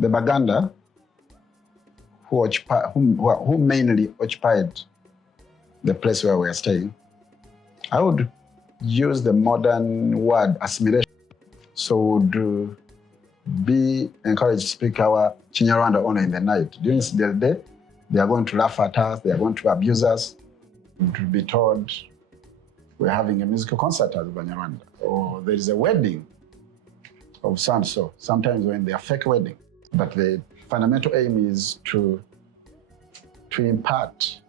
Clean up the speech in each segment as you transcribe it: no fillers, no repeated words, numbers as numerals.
the Baganda, who mainly occupied the place where we are staying, I would use the modern word assimilation. So would be encouraged to speak our Kinyarwanda only in the night. During the day, they are going to laugh at us, they are going to abuse us. We would be told we're having a musical concert at Banyarwanda, or there is a wedding of so-and-so, sometimes when they are fake wedding. But the fundamental aim is to impart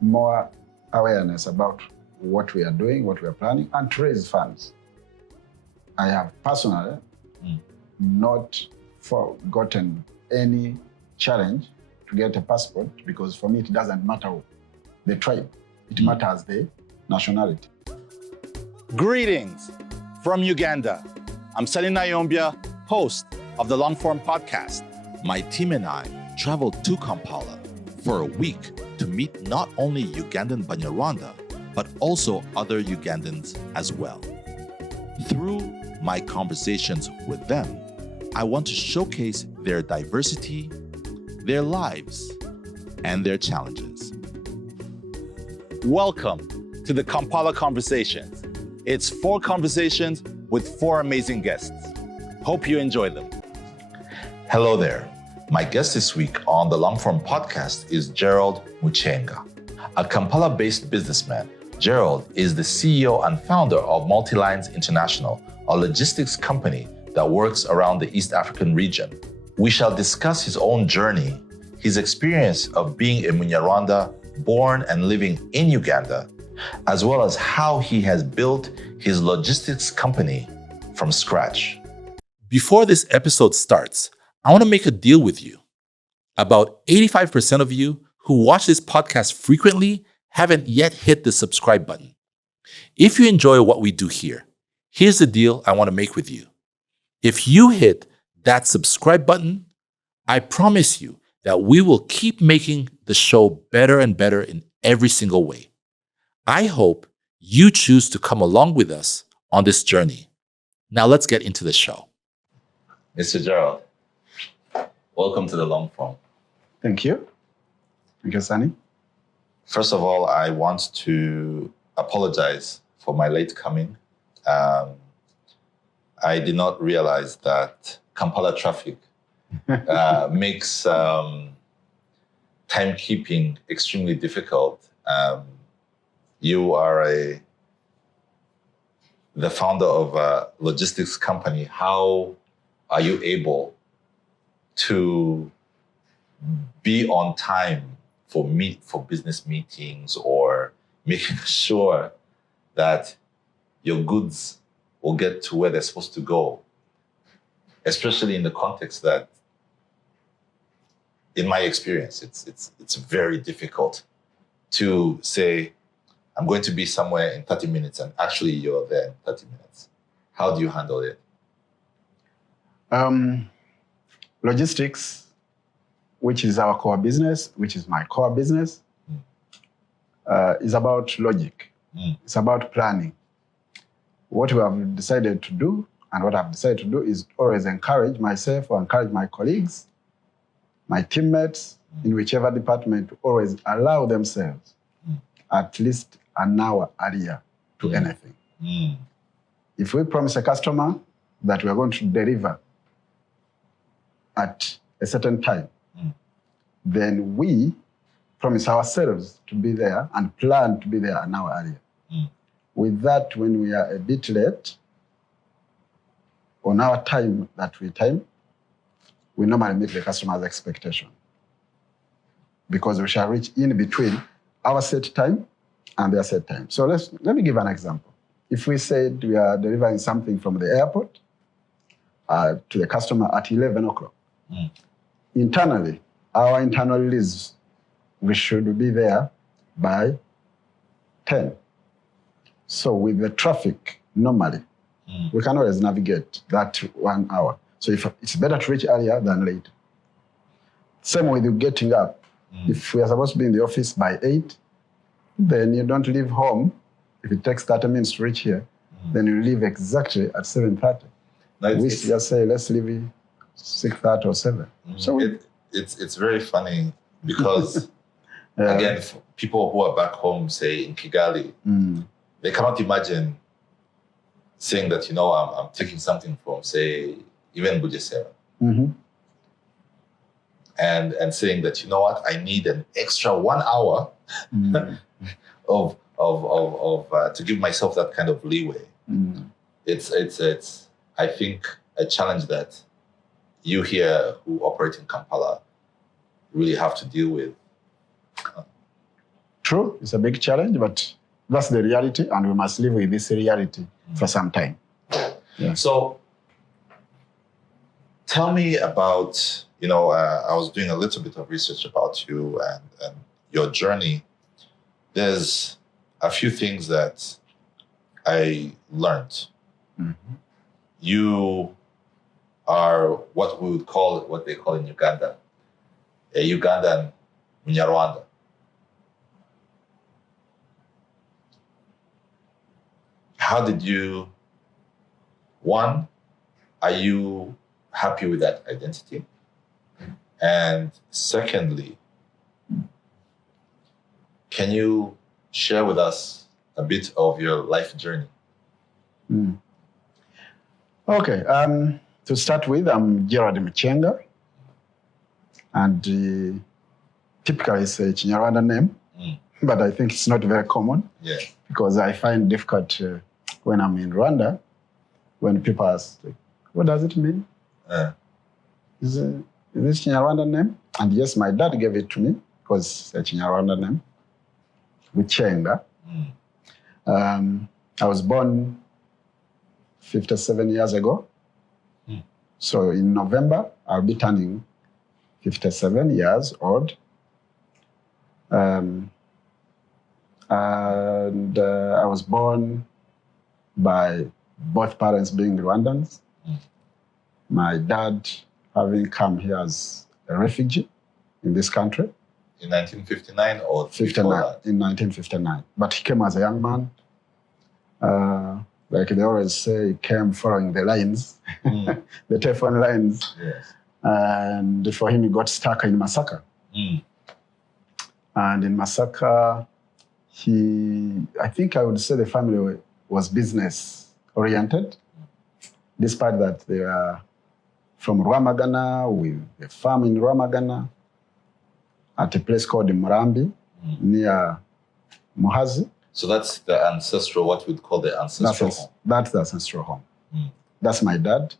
more awareness about what we are doing, what we are planning, and to raise funds. I have personally not forgotten any challenge to get a passport, because for me it doesn't matter the tribe, it matters the nationality. Greetings from Uganda. I'm Sanny Ntayombya, host of the Long-Form Podcast. My team and I traveled to Kampala for a week to meet not only Ugandan Munyarwanda, but also other Ugandans as well. Through my conversations with them, I want to showcase their diversity, their lives, and their challenges. Welcome to the Kampala Conversations. It's 4 conversations with 4 amazing guests. Hope you enjoy them. Hello there. My guest this week on the Long-Form Podcast is Gerald Mukyenga. A Kampala-based businessman, Gerald is the CEO and founder of Multilines International, a logistics company that works around the East African region. We shall discuss his own journey, his experience of being a Munyarwanda born and living in Uganda, as well as how he has built his logistics company from scratch. Before this episode starts, I want to make a deal with you. About 85% of you who watch this podcast frequently haven't yet hit the subscribe button. If you enjoy what we do here, here's the deal I want to make with you. If you hit that subscribe button, I promise you that we will keep making the show better and better in every single way. I hope you choose to come along with us on this journey. Now let's get into the show. Mr. Gerald, welcome to the Long Form. Thank you. Thank you, Sanny. First of all, I want to apologize for my late coming. I did not realize that Kampala traffic makes timekeeping extremely difficult. You are the founder of a logistics company. How are you able to be on time for business meetings, or making sure that your goods will get to where they're supposed to go, especially in the context that, in my experience, it's very difficult to say, I'm going to be somewhere in 30 minutes, and actually you're there in 30 minutes. How do you handle it? Logistics, which is our core business, which is my core business, is about logic. It's about planning. What we have decided to do, and what I've decided to do, is always encourage myself or encourage my colleagues, my teammates, in whichever department, to always allow themselves at least an hour earlier to anything. If we promise a customer that we are going to deliver at a certain time, then we promise ourselves to be there and plan to be there an hour earlier. With that, when we are a bit late on our time that we time, we normally meet the customer's expectation, because we shall reach in between our set time and their set time. So let me give an example. If we said we are delivering something from the airport to the customer at 11 o'clock, internally, our internal leads, we should be there by 10. So with the traffic, normally, we can always navigate that 1 hour. So if it's better to reach earlier than later. Same with you getting up. If we are supposed to be in the office by 8, then you don't leave home. If it takes 30 minutes to reach here, then you leave exactly at 7:30. We just say, let's leave 6:30 or 7. So it's very funny because, again, people who are back home, say in Kigali, they cannot imagine saying that, I'm taking something from, say, even Bujesera. And saying that, you know what, I need an extra 1 hour of to give myself that kind of leeway. It's I think a challenge that you here who operate in Kampala really have to deal with. True, it's a big challenge, but that's the reality, and we must live with this reality for some time. Yeah. So tell me about, I was doing a little bit of research about you and your journey. There's a few things that I learned. You are what they call in Uganda, a Ugandan Munyarwanda. How did you, one, are you happy with that identity? And secondly, can you share with us a bit of your life journey? Okay, to start with, I'm Gerald Mukyenga, and typically it's a Kinyarwanda name, but I think it's not very common because I find it difficult when I'm in Rwanda, when people ask, what does it mean? Is this Kinyarwanda name? And yes, my dad gave it to me because it's a Kinyarwanda name, Mukyenga. I was born 57 years ago. So in November, I'll be turning 57 years old. And I was born by both parents being Rwandans. My dad having come here as a refugee in this country. In 1959 or 59, in 1959. But he came as a young man. Like they always say, he came following the lines, the telephone lines. Yes. And for him, he got stuck in Masaka. And in Masaka, I think I would say the family was business oriented, despite that they are from Rwamagana, with a farm in Rwamagana, at a place called Murambi, near Muhazi. So that's the ancestral, what we'd call the ancestral home. That's the ancestral home. That's my dad.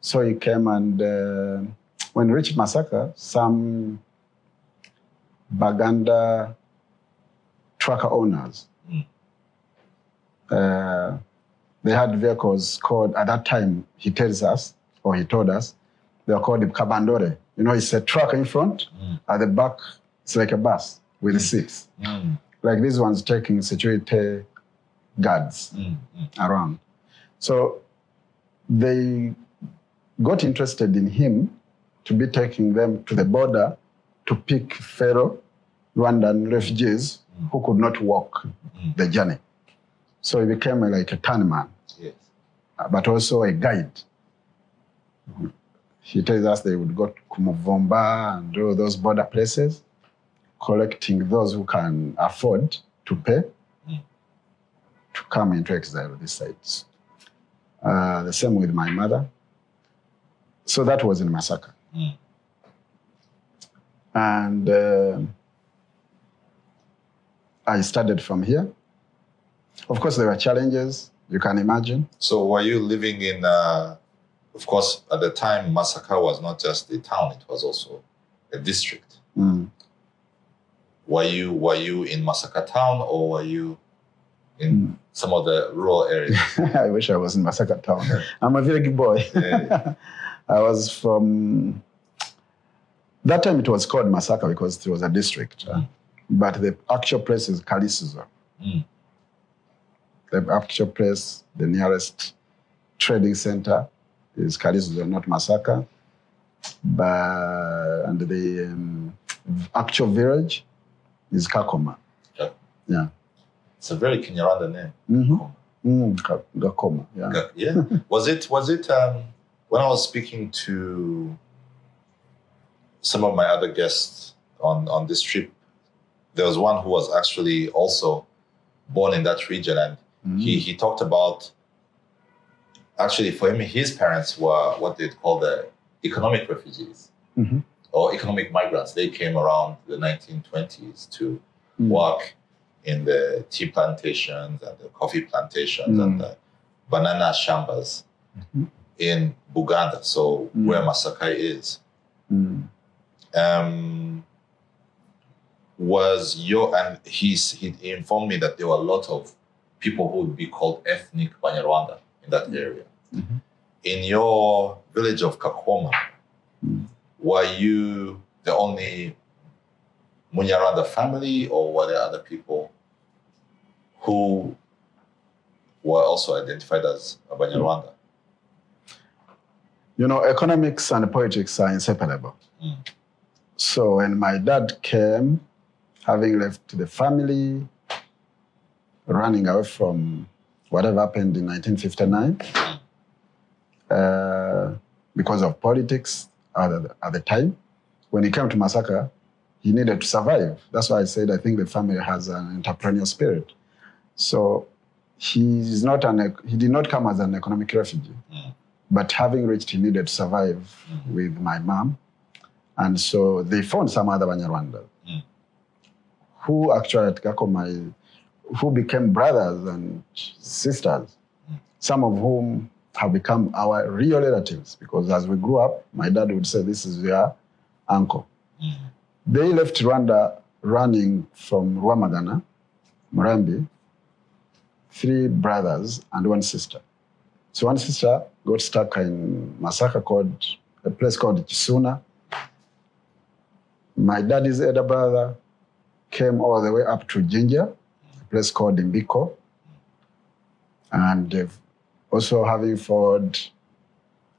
So he came and when he reached Masaka, some Baganda trucker owners, they had vehicles called, at that time, he told us, they were called Kabandore. It's a truck in front, at the back, it's like a bus with seats. Like these ones taking security guards around. So they got interested in him to be taking them to the border to pick fellow Rwandan refugees who could not walk the journey. So he became like a turnman, but also a guide. He tells us they would go to Kumuvumba and all those border places, collecting those who can afford to pay to come into exile these sites. The same with my mother. So that was in Masaka. And I started from here. Of course, there were challenges, you can imagine. So were you living in, of course, at the time, Masaka was not just a town, it was also a district. Were you in Masaka town or were you in some of the rural areas? I wish I was in Masaka town. I'm a village boy. I was from, that time it was called Masaka because it was a district. But the actual place is Kalisuzo. The actual place, the nearest trading center is Kalisuzo, not Masaka. And the actual village is Kakoma. Yeah. It's a very Kinyarwanda name. Gakoma. Yeah. Was it when I was speaking to some of my other guests on this trip, there was one who was actually also born in that region, and he talked about, actually for him, his parents were what they'd call the economic refugees or economic migrants. They came around the 1920s to work in the tea plantations and the coffee plantations and the banana shambas in Uganda, so where Masaka is. He informed me that there were a lot of people who would be called ethnic Banyarwanda in that area. In your village of Kakoma, were you the only Munyarwanda family, or were there other people who were also identified as a Banyarwanda? You know, economics and politics are inseparable. So when my dad came, having left the family, running away from whatever happened in 1959, because of politics at the time, when he came to Masaka, he needed to survive. That's why I said I think the family has an entrepreneurial spirit. So he did not come as an economic refugee, but having reached, he needed to survive with my mom. And so they found some other Banyarwanda who actually at Kakoma, who became brothers and sisters, some of whom have become our real relatives, because as we grew up, my dad would say, this is your uncle. They left Rwanda running from Rwamagana, Murambi, 3 brothers and 1 sister. So 1 sister got stuck in Masaka, a place called Kisuna. My daddy's elder brother came all the way up to Jinja, a place called Mbiko, and also having followed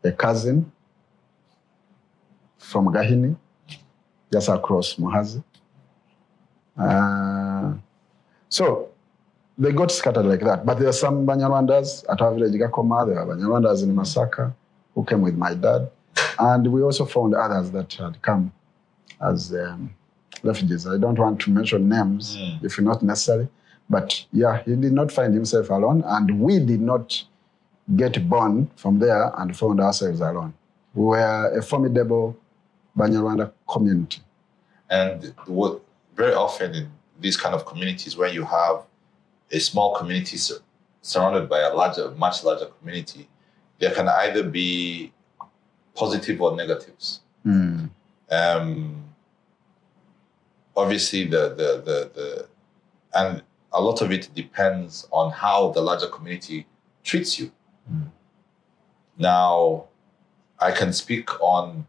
a cousin from Gahini, just across Muhazi. So they got scattered like that. But there are some Banyarwandas at our village, Gakoma. There are Banyarwandas in Masaka who came with my dad. And we also found others that had come as refugees. I don't want to mention names if not necessary. But yeah, he did not find himself alone. And we did not get born from there and found ourselves alone. We were a formidable Banyarwanda community. And very often in these kind of communities, where you have a small community surrounded by a much larger community, there can either be positive or negatives. Obviously, and a lot of it depends on how the larger community treats you. Now, I can speak on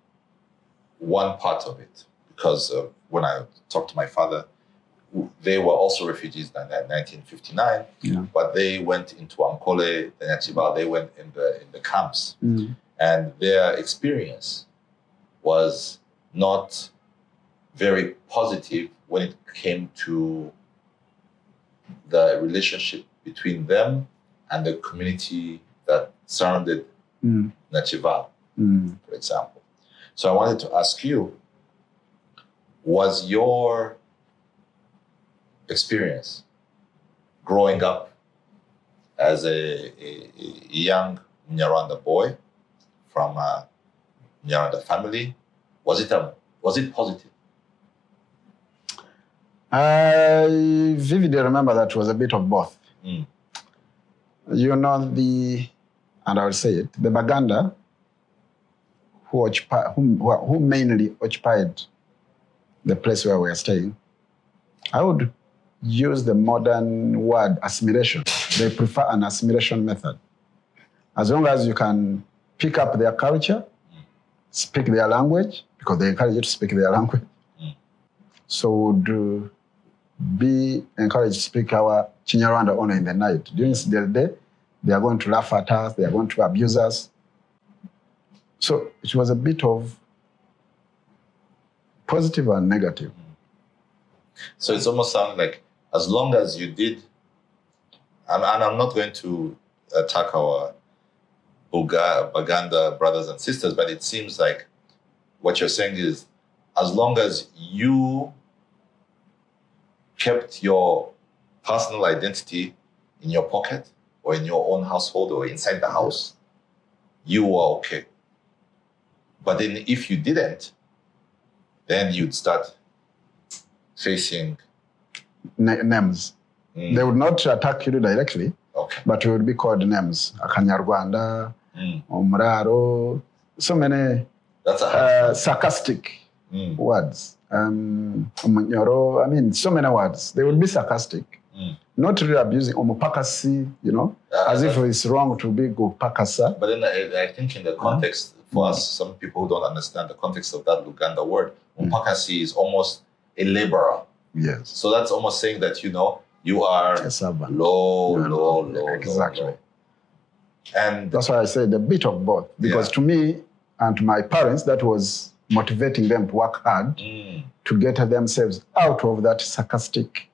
one part of it, because when I talked to my father, they were also refugees in 1959, but they went into Ankole, then Yachiba, they went in the camps. And their experience was not very positive when it came to the relationship between them and the community that surrounded Nachiva, for example. So I wanted to ask you, was your experience growing up as a young Munyarwanda boy from a Munyarwanda family, was it positive? I vividly remember that it was a bit of both. You know, and I will say it, the Baganda who mainly occupied the place where we are staying, I would use the modern word assimilation. They prefer an assimilation method. As long as you can pick up their culture, speak their language, because they encourage you to speak their language. So would be encouraged to speak our Chinyarwanda only in the night. During the day, they are going to laugh at us, they are going to abuse us. So it was a bit of positive and negative. So it's almost sounding like, as long as you did, and I'm not going to attack our Uganda brothers and sisters, but it seems like what you're saying is as long as you kept your personal identity in your pocket or in your own household or inside the house, you were okay. But then if you didn't, then you'd start facing names. They would not attack you directly, but you would be called names. Akanyarwanda, Omraro, so many sarcastic words. Munyoro, I mean, so many words. They would be sarcastic. Not really abusing Omupakasi, as if it's wrong to be Gopakasa. But then I think in the context, for us, some people who don't understand the context of that Luganda word, Omupakasi is almost a laborer. Yes. So that's almost saying that, you are low. Exactly. Low. And that's why I said a bit of both. Because to me and to my parents, that was motivating them to work hard to get themselves out of that sarcastic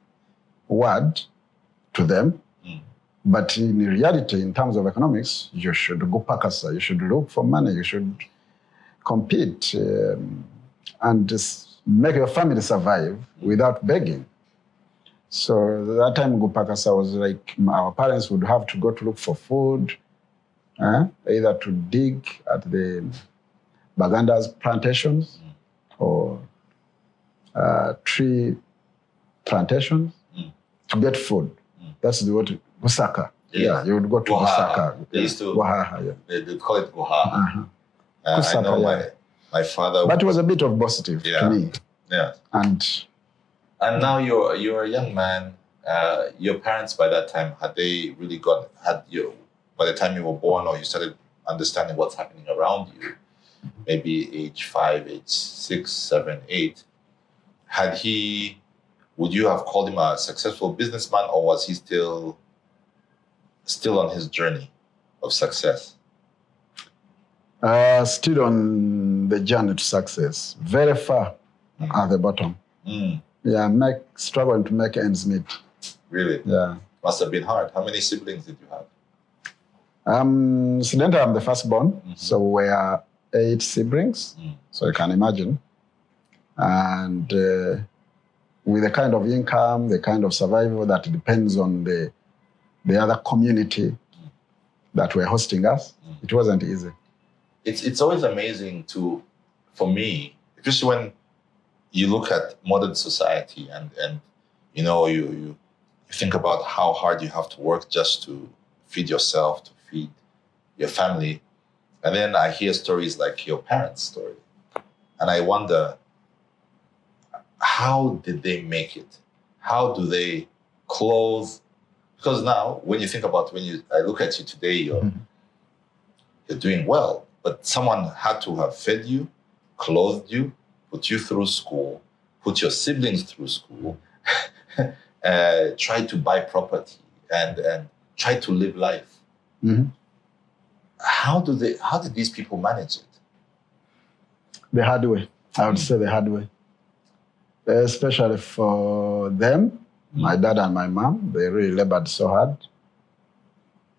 word to them. But in reality, in terms of economics, you should go pakasa, you should look for money, you should compete and just make your family survive without begging. So that time Gupakasa was like our parents would have to go to look for food, either to dig at the Baganda's plantations or tree plantations to get food. That's the word, Gusaka. Yeah, you would go to Gusaka. They used to, they call it Guhaha. Gusaka, I know my father. But it was a bit of positive to me. Yeah. And now you're a young man. Your parents by that time, had they really by the time you were born or you started understanding what's happening around you, maybe age 5, age 6, 7, 8, would you have called him a successful businessman, or was he still on his journey of success? Still on the journey to success. Very far at the bottom. Yeah, struggling to make ends meet. Really? Yeah. Must have been hard. How many siblings did you have? Incidentally, I'm the firstborn, so we are 8 siblings, so you can imagine. And with the kind of income, the kind of survival that depends on the other community that were hosting us, it wasn't easy. It's always amazing for me, especially when you look at modern society and you think about how hard you have to work just to feed yourself, to feed your family. And then I hear stories like your parents' story. And I wonder, how did they make it? How do they clothe? Because now, when you think about, I look at you today, you're doing well, but someone had to have fed you, clothed you, put you through school, put your siblings through school, try to buy property and try to live life. How did these people manage it? The hard way. I would say the hard way. Especially for them, my dad and my mom, they really labored so hard.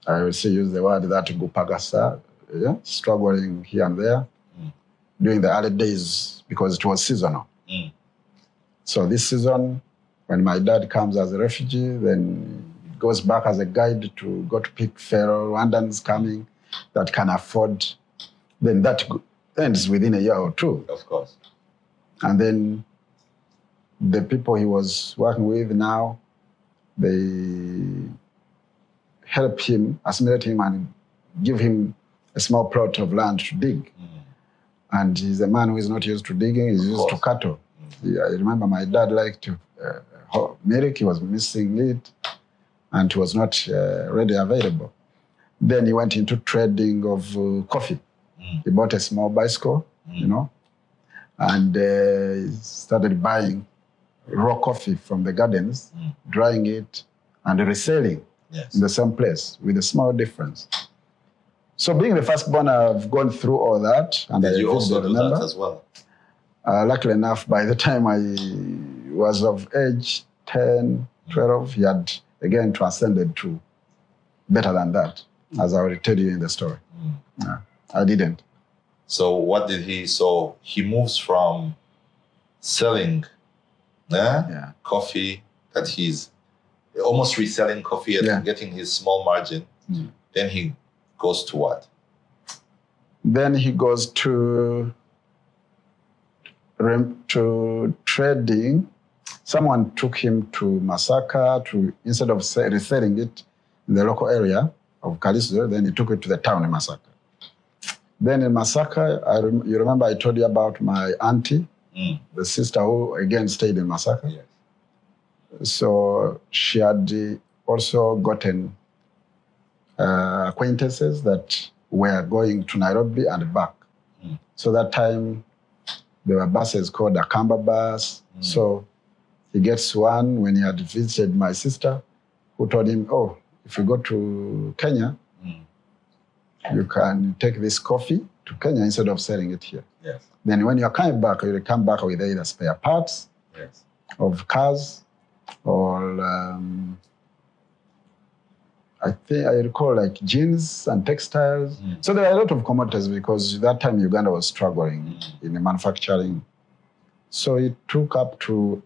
I will use the word that Gupagasa, struggling here and there during the early days because it was seasonal. So this season, when my dad comes as a refugee, then he goes back as a guide to go to pick fellow Rwandans coming that can afford, then that ends within a year or two. Of course. And then the people he was working with now, they help him, assimilate him, and give him a small plot of land to dig. And he's a man who is not used to digging, he's used to cattle. I remember my dad liked milk, he was missing it, and it was not readily available. Then he went into trading of coffee. He bought a small bicycle, and he started buying raw coffee from the gardens, drying it, and reselling in the same place with a small difference. So being the firstborn, I've gone through all that. And did you also do that as well? Luckily enough, by the time I was of age 10, 12, he had again transcended to better than that. as I will tell you in the story. Yeah, I didn't. So what did he? So he moves from selling coffee that he's almost reselling coffee and getting his small margin. Then he goes to what? Then he goes to trading. Someone took him to Masaka instead of reselling it in the local area of Kaliso, then he took it to the town in Masaka. Then in Masaka, you remember I told you about my auntie, the sister who again stayed in Masaka. Yes. So she had also gotten acquaintances that were going to Nairobi and back. So that time there were buses called a Kamba bus. So he gets one when he had visited my sister, who told him, oh, if you go to Kenya, you can take this coffee to Kenya instead of selling it here. Yes. Then when you're coming back, you'll come back with either spare parts of cars or I think I recall like jeans and textiles. So there are a lot of commodities because that time Uganda was struggling in the manufacturing. So it took up to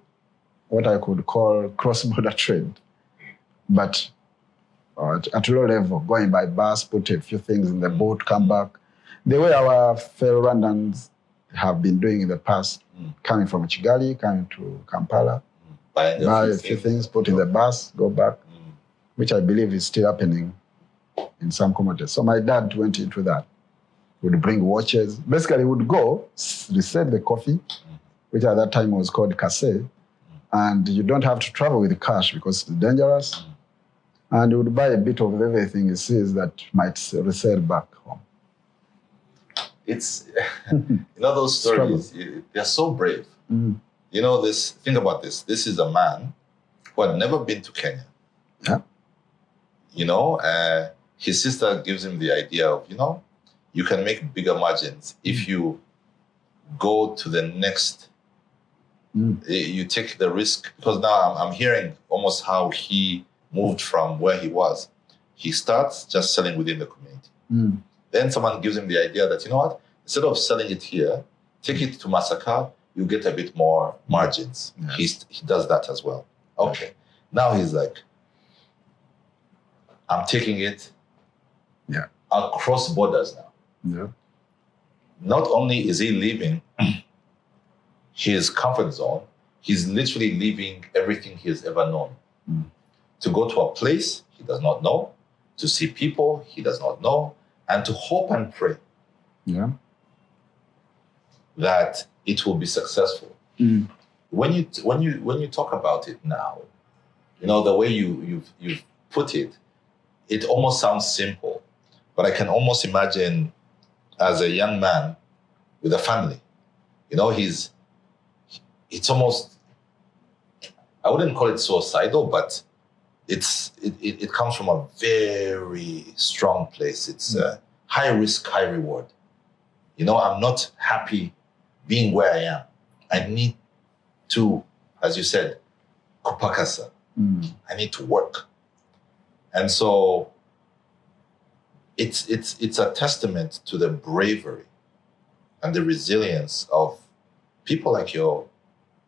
what I could call cross-border trade, but at low level, going by bus, put a few things in the boat, come back. The way our fellow Rwandans have been doing in the past, coming from Kigali, coming to Kampala, buy a few things, put in the bus, go back, which I believe is still happening in some commodities. So my dad went into that. He would bring watches. Basically, he would go, resell the coffee, which at that time was called kase, and you don't have to travel with cash because it's dangerous. And he would buy a bit of everything he sees that might resell back home. It's, those stories, they're so brave. You know, think about this. This is a man who had never been to Kenya. Yeah. You know, his sister gives him the idea of, you can make bigger margins if you go to the next, you take the risk. Because now I'm hearing almost how he moved from where he was. He starts just selling within the community. Then someone gives him the idea that, instead of selling it here, take it to Masaka, you get a bit more margins. Yes. He does that as well. Okay. Now he's like, I'm taking it across borders now. Yeah. Not only is he leaving his comfort zone, he's literally leaving everything he has ever known. To go to a place he does not know, to see people he does not know, and to hope and pray that it will be successful. When you talk about it now, the way you've put it, it almost sounds simple, but I can almost imagine as a young man with a family, it's almost, I wouldn't call it suicidal, but it comes from a very strong place. It's high risk, high reward. I'm not happy being where I am. I need to, as you said, kupakasa. I need to work. And so it's a testament to the bravery and the resilience of people like your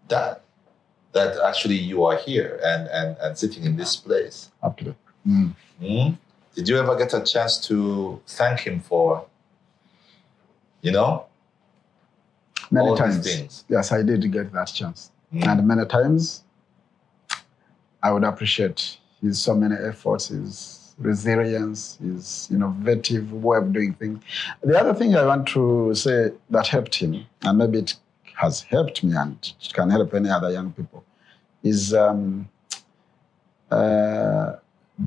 dad, that actually you are here and sitting in this place. Absolutely. Did you ever get a chance to thank him for, many all times? These things? Yes, I did get that chance. And many times I would appreciate his so many efforts, his resilience, his innovative way of doing things. The other thing I want to say that helped him, and maybe it has helped me and it can help any other young people, is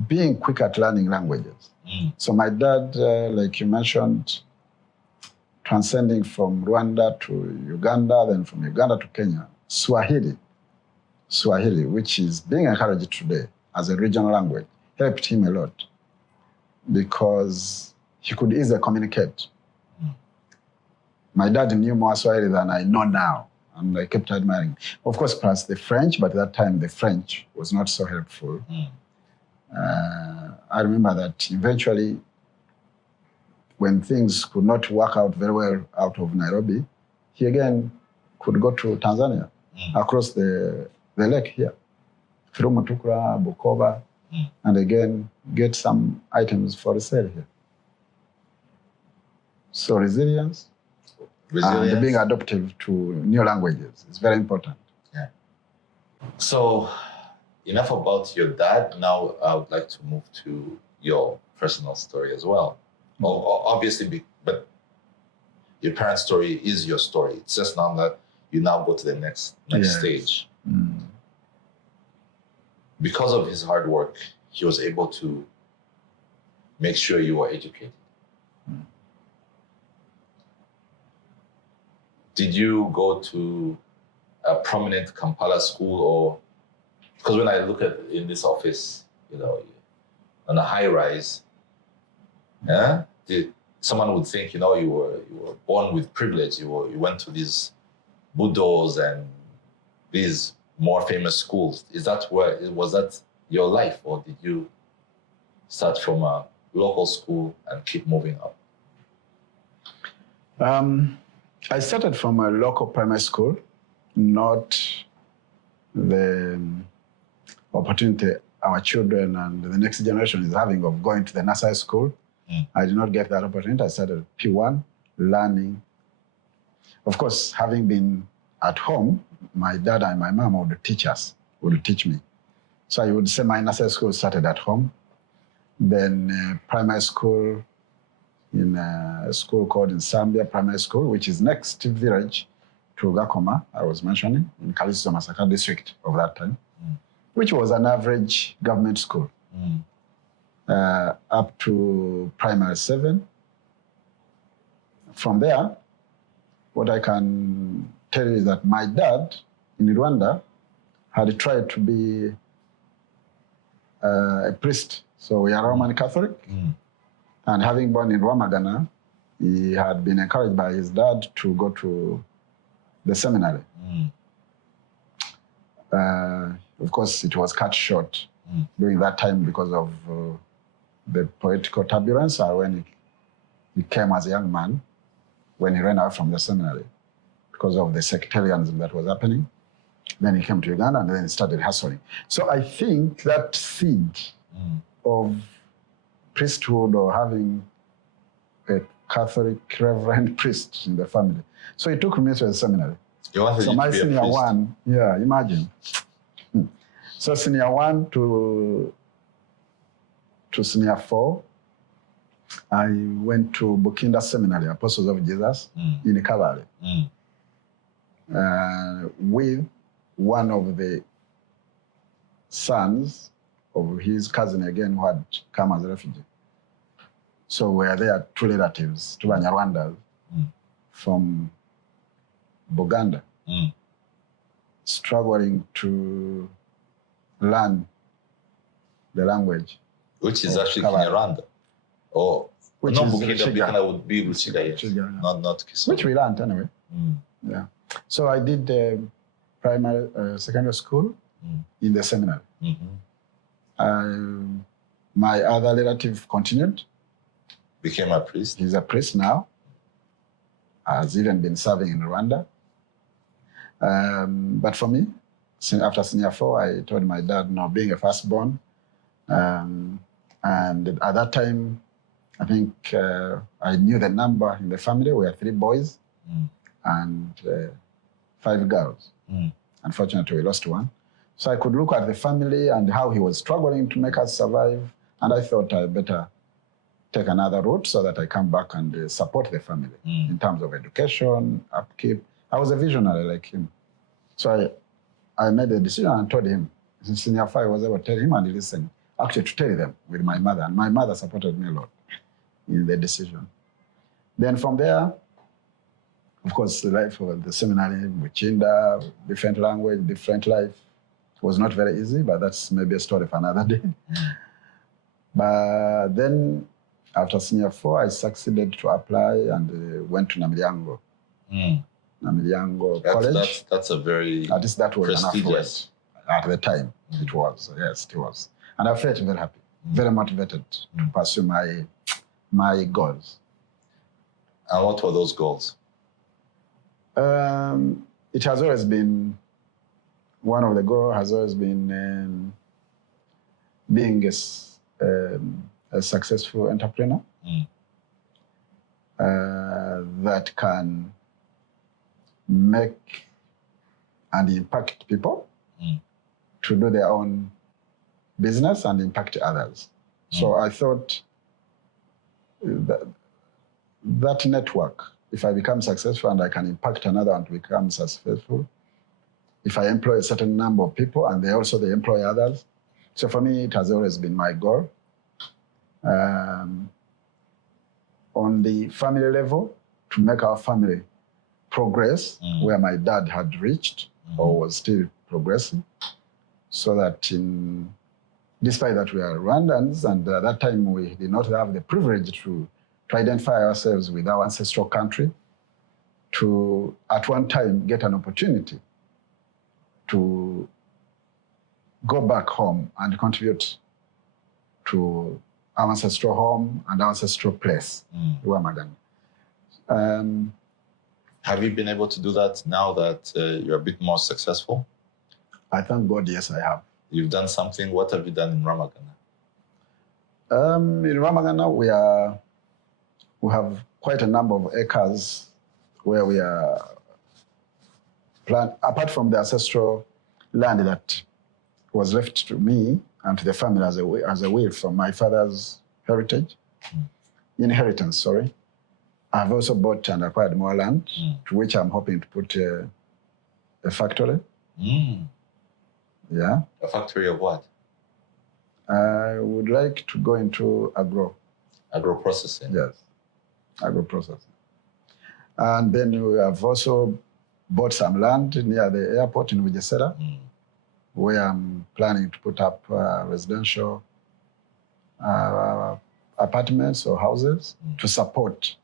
being quick at learning languages. So my dad, like you mentioned, transcending from Rwanda to Uganda, then from Uganda to Kenya, Swahili, which is being encouraged today as a regional language, helped him a lot because he could easily communicate. My dad knew more Swahili than I know now, and I kept admiring. Of course, plus the French, but at that time the French was not so helpful. I remember that eventually when things could not work out very well out of Nairobi, he again could go to Tanzania, across the lake here, through Mutukura, Bukoba, and again get some items for sale here. So resilience and being adaptive to new languages is very important. Yeah. So enough about your dad. Now I would like to move to your personal story as well. Obviously, but your parents' story is your story. It's just now that you now go to the next stage. Because of his hard work, he was able to make sure you were educated. Did you go to a prominent Kampala school, or because when I look at in this office, on a high rise, someone would think, you were born with privilege. You went to these Budos and these more famous schools. Was that your life, or did you start from a local school and keep moving up? I started from a local primary school, not the opportunity our children and the next generation is having of going to the nursery school. I did not get that opportunity. I started P1, learning. Of course, having been at home, my dad and my mom would teach me. So I would say my nursery school started at home. Then primary school in a school called in Zambia Primary School, which is next village to Gakoma, I was mentioning, in Kaliso Masaka district of that time, which was an average government school, up to primary 7. From there, what I can tell you is that my dad in Rwanda had tried to be a priest. So we are Roman Catholic. And having born in Rwamagana, he had been encouraged by his dad to go to the seminary. Of course, it was cut short during that time because of the political turbulence when he came as a young man, when he ran out from the seminary because of the sectarianism that was happening. Then he came to Uganda and then he started hustling. So I think that seed of priesthood or having a Catholic reverend priest in the family. So he took me to the seminary. So my senior 1, imagine. So senior 1 to senior 4, I went to Bukinda Seminary, Apostles of Jesus, in Kabale, with one of the sons of his cousin again who had come as a refugee. So we are there, 2 relatives, 2 Banyarwanda from Buganda, struggling to learn the language. Which is actually Kinyarwanda. Or which no, is Buganda would be Ruchiga, yes. Not Kiswahili. Which we learned anyway. Yeah. So I did primary, secondary school in the seminary. My other relative continued. Became a priest? He's a priest now. Has even been serving in Rwanda. But for me, after senior 4, I told my dad, being a firstborn, and at that time, I think I knew the number in the family. We had 3 boys and 5 girls. Unfortunately, we lost 1. So I could look at the family and how he was struggling to make us survive. And I thought I better take another route so that I come back and support the family in terms of education, upkeep. I was a visionary like him. So I made a decision and told him. Since senior 5, I was able to tell him and he listened. Actually, to tell them with my mother. And my mother supported me a lot in the decision. Then from there, of course, the life of the seminary, Muchinda, different language, different life. It was not very easy, but that's maybe a story for another day. But then, after senior 4, I succeeded to apply and went to Namilyango. Namilyango College. That's a very at least that was prestigious. At the time, it was. Yes, it was. And I felt very happy, very motivated to pursue my goals. And what were those goals? It has always been, one of the goals has always been being a successful entrepreneur that can make and impact people to do their own business and impact others. So I thought that network, if I become successful and I can impact another and become successful, if I employ a certain number of people and they employ others. So for me, it has always been my goal. On the family level, to make our family progress where my dad had reached or was still progressing, so that despite that we are Rwandans, and at that time we did not have the privilege to identify ourselves with our ancestral country, to at one time get an opportunity to go back home and contribute to our ancestral home and our ancestral place, Rwanda. Have you been able to do that now that you're a bit more successful? I thank God, yes, I have. You've done something. What have you done in Ramagana? In Ramagana, we have quite a number of acres where we are apart from the ancestral land that was left to me and to the family as a will from my father's inheritance, sorry. I've also bought and acquired more land, to which I'm hoping to put a factory. Yeah. A factory of what? I would like to go into agro-processing. Yes, agro-processing. And then we have also bought some land near the airport in Bugesera, where I'm planning to put up residential apartments or houses to support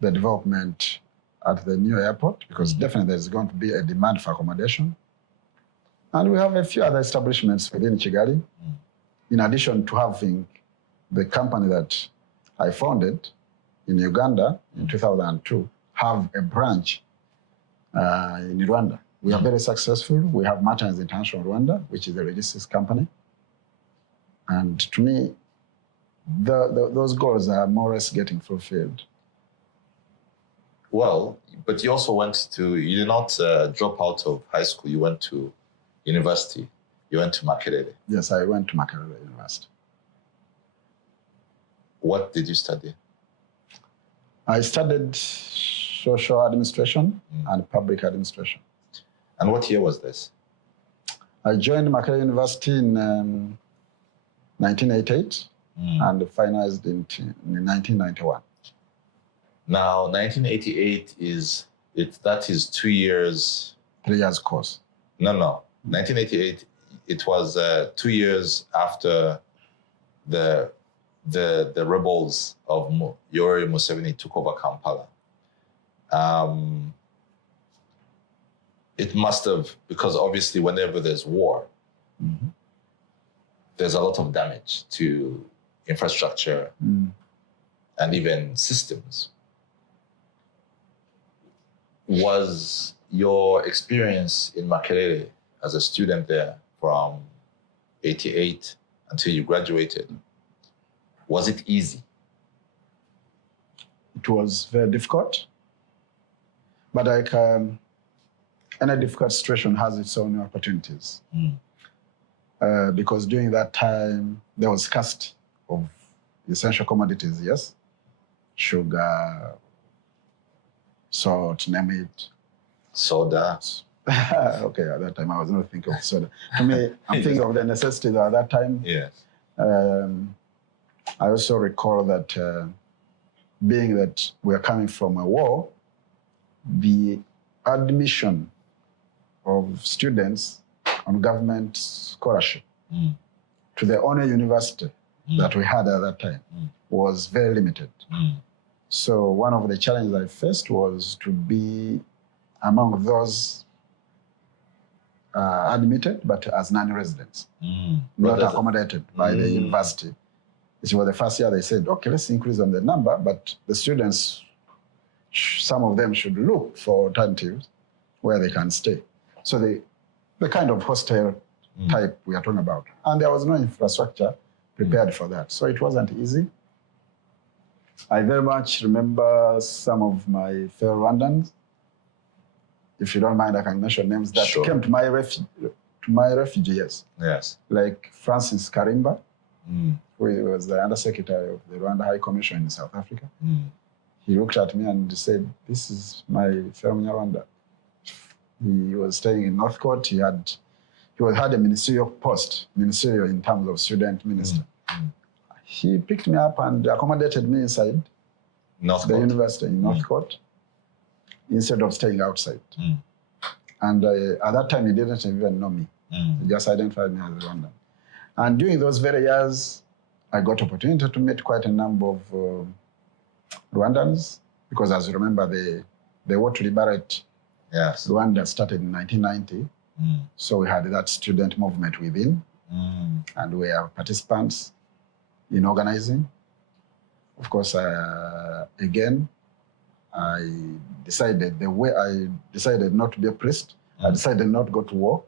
the development at the new airport, because definitely there's going to be a demand for accommodation. And we have a few other establishments within Kigali, in addition to having the company that I founded in Uganda in 2002, have a branch in Rwanda. We are very successful. We have Multilines International Rwanda, which is a logistics company. And to me, those goals are more or less getting fulfilled. Well, but you also you did not drop out of high school. You went to university. You went to Makerere. Yes, I went to Makerere University. What did you study? I studied social administration and public administration. And what year was this? I joined Makerere University in 1988 and finalized in 1991. Now, 1988 that is 2 years. 3 years course. No. 1988, it was 2 years after the rebels of Yoweri Museveni took over Kampala. It must have, because obviously whenever there's war, there's a lot of damage to infrastructure and even systems. Was your experience in Makerere as a student there from 88 until you graduated, was it easy? It was very difficult, but like any difficult situation has its own opportunities. Because during that time, there was scarcity of essential commodities, yes? Sugar, salt, name it. Soda. Okay, at that time, I was not thinking of soda. To me, I'm thinking of the necessities at that time. Yes. I also recall that being that we're coming from a war, the admission of students on government scholarship to the only university that we had at that time was very limited. So one of the challenges I faced was to be among those admitted, but as non-residents, not accommodated by the university. It was the first year they said, okay, let's increase on the number, but the students some of them should look for alternatives where they can stay. So the kind of hostel type we are talking about. And there was no infrastructure prepared for that. So it wasn't easy. I very much remember some of my fellow Rwandans. If you don't mind, I can mention names that came to my refugee years. Yes. Like Francis Karimba, who was the Undersecretary of the Rwanda High Commission in South Africa. He looked at me and said, "This is my fellow Munyarwanda." He was staying in Northcote. He had a ministerial post, ministerial in terms of student minister. He picked me up and accommodated me inside the university in Northcote instead of staying outside. And at that time, he didn't even know me. He just identified me as Rwandan. And during those very years, I got opportunity to meet quite a number of Rwandans, because as you remember, the war to liberate Rwanda started in 1990. So we had that student movement within, and we are participants in organizing. Of course, again, I decided not to be a priest. I decided not to go to war.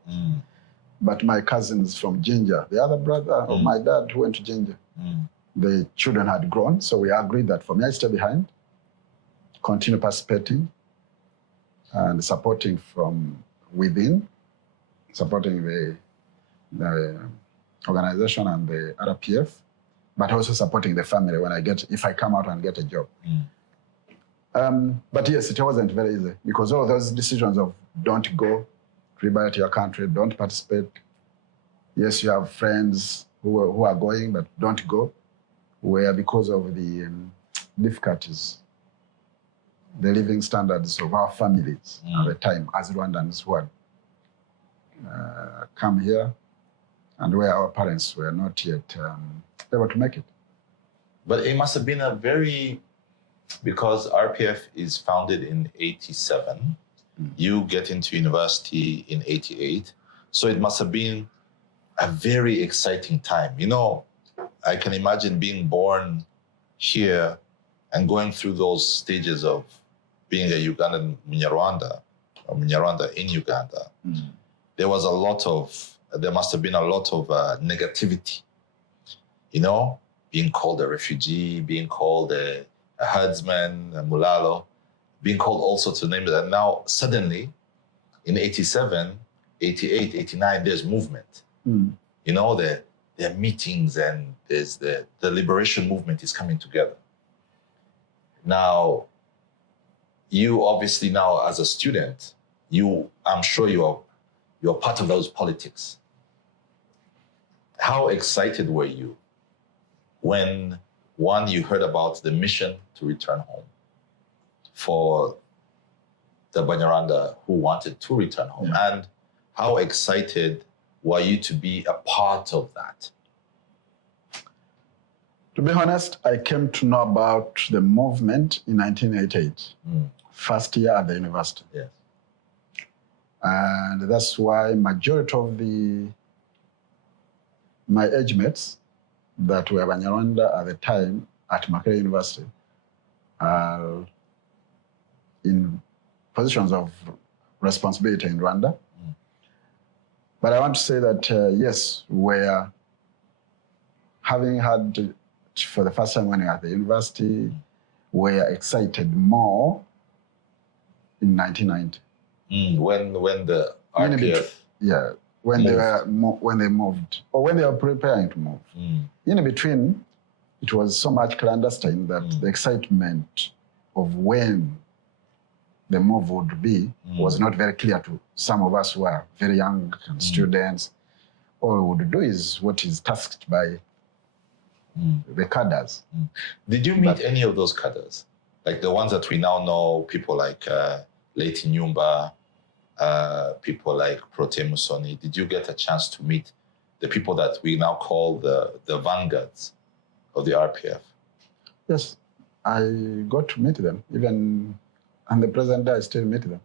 But my cousins from Ginger, the other brother of my dad who went to Ginger, the children had grown. So we agreed that for me, I stay behind, continue participating and supporting from within, supporting the organization and the RPF, but also supporting the family if I come out and get a job. But yes, it wasn't very easy, because all those decisions of don't go to liberate your country, don't participate. Yes, you have friends who are going, but don't go, were because of the difficulties, the living standards of our families at the time as Rwandans who had come here, and where our parents were not yet able to make it. But it must have been because RPF is founded in 87, you get into university in 88, so it must have been a very exciting time. You know, I can imagine being born here and going through those stages of being a Ugandan Munyarwanda, or Munyarwanda in Uganda. There must have been a lot of negativity, you know, being called a refugee, being called a herdsman, a mulalo, being called all sorts of names. And now suddenly in 87, 88, 89, there's movement. You know, there are meetings, and there's the liberation movement is coming together. Now, you obviously now as a student, I'm sure you're part of those politics. How excited were you when, one, you heard about the mission to return home for the Banyarwanda who wanted to return home? And how excited were you to be a part of that? To be honest, I came to know about the movement in 1988, first year at the university. Yes. And that's why majority of my age mates that were Banyarwanda at the time at Makerere University are in positions of responsibility in Rwanda. But I want to say that, yes, we're having had, for the first time when we were at the university, we're excited more in 1990. When the RPF when they moved, or when they were preparing to move. In between, it was so much clandestine that the excitement of when the move would be was not very clear to some of us who are very young and students. All we would do is what is tasked by the cadres. Did you meet any of those cadres? Like the ones that we now know, people like Late Nyumba, people like Prote Musoni. Did you get a chance to meet the people that we now call the vanguards of the RPF? Yes, I got to meet them. Even on the present day, I still meet them.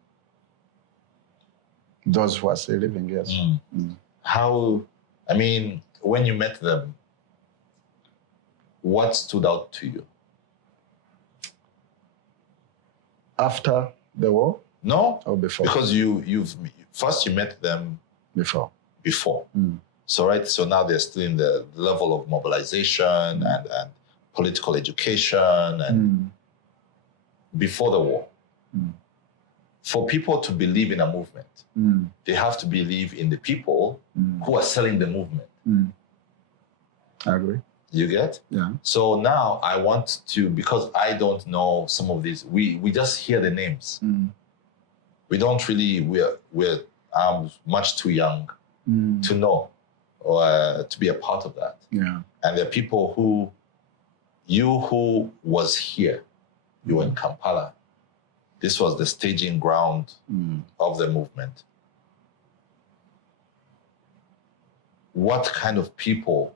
Those who are still living, yes. How, I mean, when you met them, what stood out to you? After the war? No, or before? Because you've first you met them before. So so now they're still in the level of mobilization and political education and before the war. For people to believe in a movement, they have to believe in the people who are selling the movement. I agree. You get? Yeah. So now I want to, because I don't know some of these, we just hear the names. We don't really, we're much too young to know or to be a part of that. Yeah. And there are people who was here, you were in Kampala. This was the staging ground of the movement. What kind of people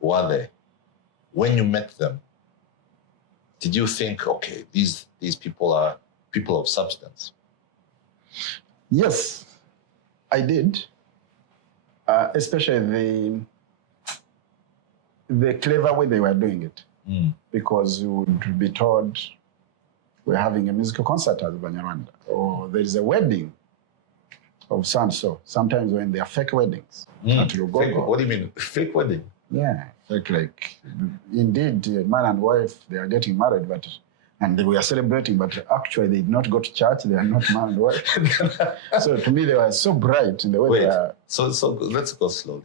were they? When you met them, did you think, okay, these people are people of substance? Yes, I did. Especially the clever way they were doing it. Because you would be told, we're having a musical concert at Banyarwanda, or there is a wedding of so. Sometimes when they are fake weddings. What do you mean, fake wedding? Yeah, like indeed, man and wife, they are getting married, and we are celebrating, but actually they did not go to church, they are not man and wife. So to me, they were so bright in the way they are. So let's go slowly.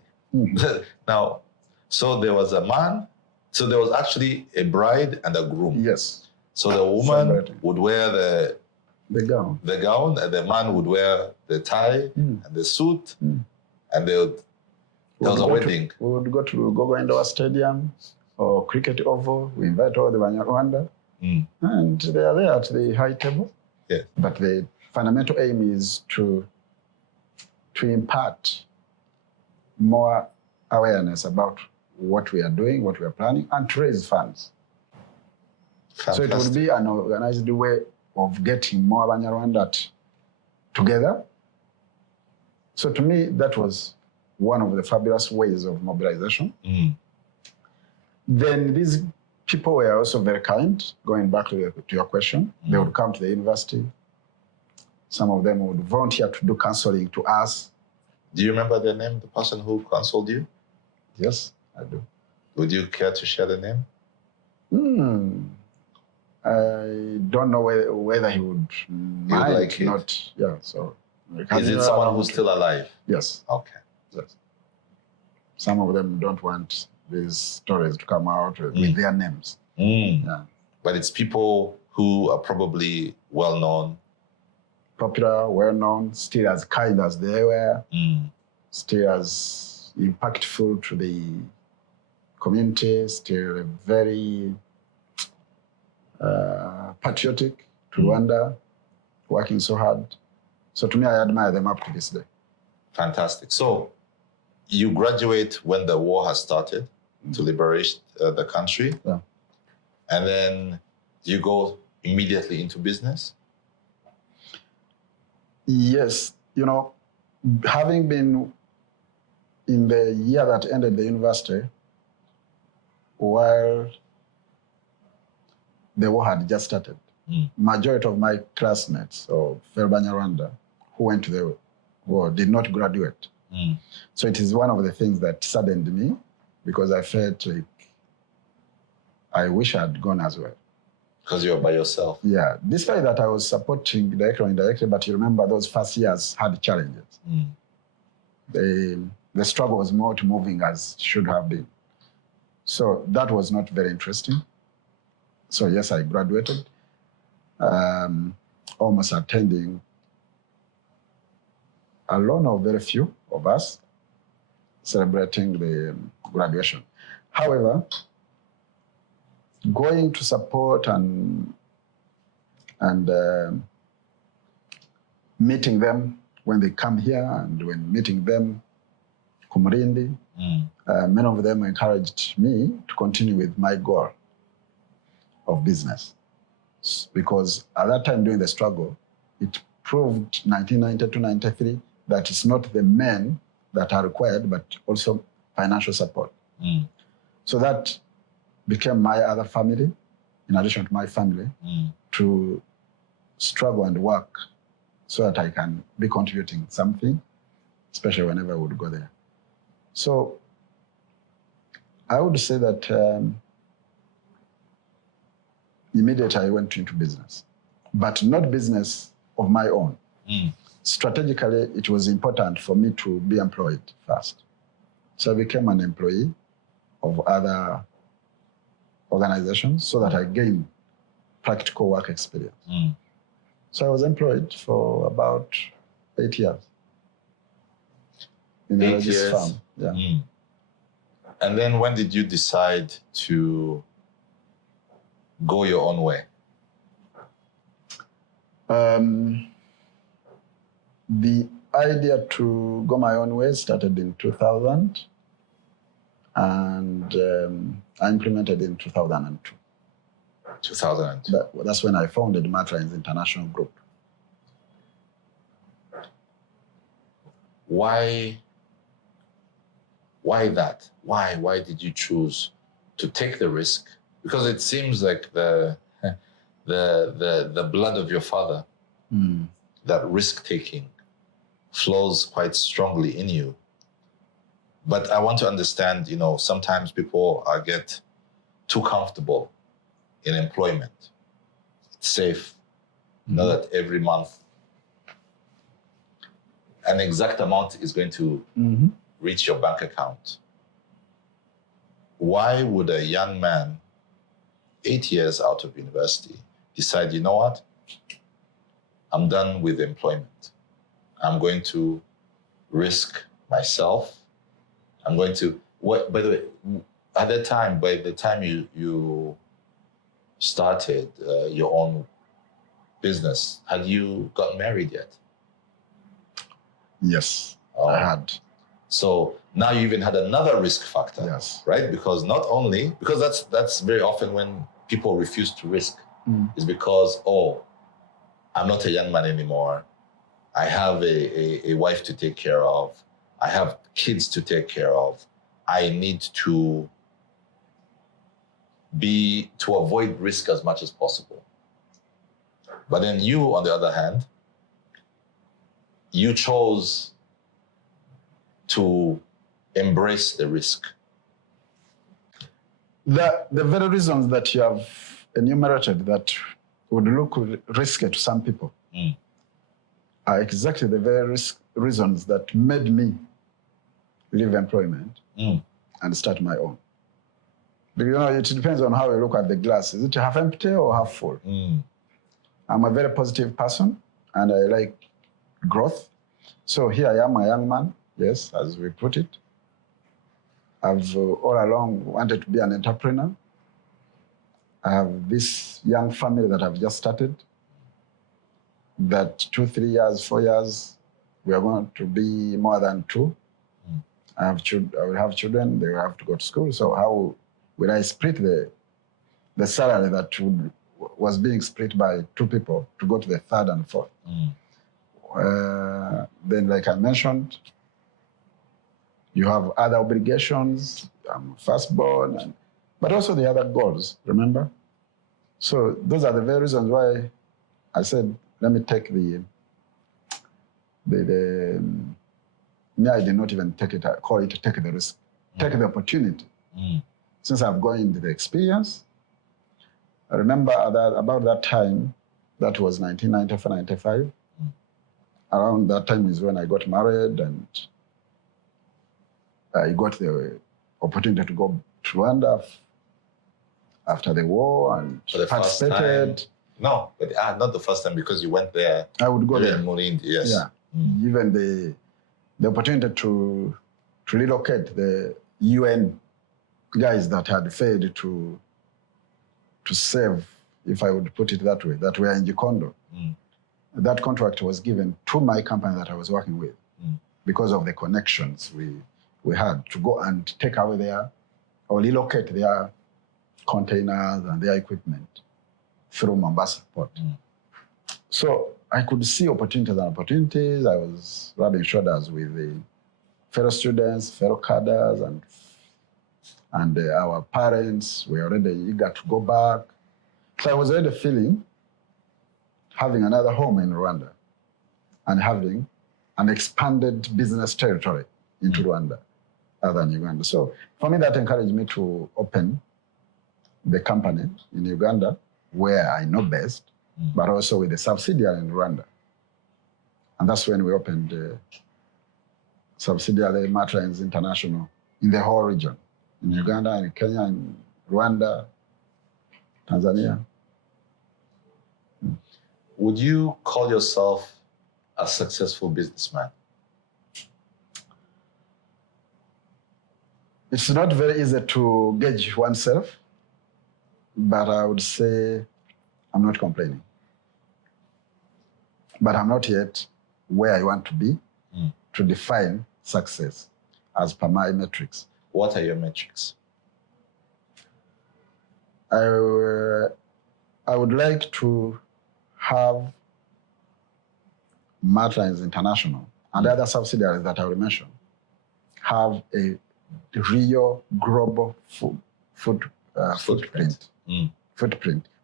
Now, so there was a man, so there was actually a bride and a groom. Yes. So the woman would wear the gown, and the man would wear the tie and the suit, and there was a wedding. We would go to Gogo Indoor Stadium or Cricket Oval. We invite all the Banyarwanda, and they are there at the high table. Yeah. But the fundamental aim is to impart more awareness about what we are doing, what we are planning, and to raise funds. Fantastic. So it would be an organized way of getting more Banyarwanda together. So to me, that was one of the fabulous ways of mobilization. Then these people were also very kind. Going back to your question, they would come to the university. Some of them would volunteer to do counseling to us. Do you remember the name, the person who counseled you? Yes, I do. Would you care to share the name? I don't know whether he would mind. Like not. Yeah, so. Is it someone who's still alive? Yes. Okay. Yes. Some of them don't want these stories to come out with their names. Yeah. But it's people who are probably well-known. Popular, well-known, still as kind as they were, still as impactful to the community, still very patriotic to Rwanda, working so hard. So to me, I admire them up to this day. Fantastic. So you graduate when the war has started to liberate the country. Yeah. And then you go immediately into business? Yes. You know, having been in the year that ended the university, while the war had just started, majority of my classmates of Banyarwanda who went to the war did not graduate. So it is one of the things that saddened me, because I felt like I wish I had gone as well. Because you were by yourself. Yeah, despite that I was supporting directly or indirectly, but you remember those first years had challenges. The struggle was more to moving as should have been. So that was not very interesting. So yes, I graduated, almost attending alone or very few of us celebrating the graduation. However, going to support and meeting them when they come here, and when meeting them Kumurindi, many of them encouraged me to continue with my goal of business. Because at that time during the struggle, it proved 1992-93 that it's not the men that are required, but also financial support. So that became my other family, in addition to my family, to struggle and work so that I can be contributing something, especially whenever I would go there. So I would say that immediately I went into business, but not business of my own. Strategically, it was important for me to be employed first. So I became an employee of other organizations so that I gained practical work experience. So I was employed for about 8 years in a logistics firm. Yeah. And then when did you decide to go your own way? The idea to go my own way started in 2000 and I implemented in 2002. 2002. That's when I founded Multilines International Group. Why that? Why did you choose to take the risk? Because it seems like the blood of your father, that risk-taking, flows quite strongly in you. But I want to understand, sometimes people get too comfortable in employment. It's safe. Know that every month an exact amount is going to reach your bank account. Why would a young man, 8 years out of university, decide, you know what? I'm done with employment. I'm going to risk myself. I'm going to, by the way, at that time, by the time you started your own business, had you got married yet? Yes, I had. So now you even had another risk factor, yes, right? Because not only, because that's very often when people refuse to risk, is because, I'm not a young man anymore. I have a wife to take care of. I have kids to take care of. I need to avoid risk as much as possible. But then you, on the other hand, you chose to embrace the risk. The very reasons that you have enumerated that would look risky to some people are exactly the very reasons that made me leave employment and start my own. Because, it depends on how you look at the glass. Is it half empty or half full? I'm a very positive person and I like growth. So here I am, a young man, yes, as we put it. I've all along wanted to be an entrepreneur. I have this young family that I've just started, that 2, 3 years, 4 years, we are going to be more than 2. I will have children, they will have to go to school. So how will I split the salary that was being split by 2 people to go to the 3rd and 4th? Then, like I mentioned, you have other obligations, firstborn, but also the other goals, remember? So those are the very reasons why I said, let me take me, I did not even take the risk, take the opportunity. Since I've gone into the experience, I remember about that time, that was 1994, 95. Around that time is when I got married and I got the opportunity to go to Rwanda after the war and participated. No, but not the first time, because you went there. I would go there. Yes. Yeah. Even the opportunity to relocate the UN guys that had failed to save, if I would put it that way, that were in Gikondo. That contract was given to my company that I was working with because of the connections we had to go and take away their, or relocate their containers and their equipment through Mombasa port. So I could see opportunities. I was rubbing shoulders with the fellow students, fellow cadres, and our parents were already eager to go back. So I was already feeling having another home in Rwanda and having an expanded business territory into Rwanda other than Uganda. So for me, that encouraged me to open the company in Uganda, where I know best, but also with a subsidiary in Rwanda. And that's when we opened subsidiary Multilines International in the whole region, in Uganda, in Kenya, in Rwanda, Tanzania. Would you call yourself a successful businessman? It's not very easy to gauge oneself, but I would say I'm not complaining. But I'm not yet where I want to be to define success as per my metrics. What are your metrics? I would like to have Multilines International and other subsidiaries that I will mention have a real global footprint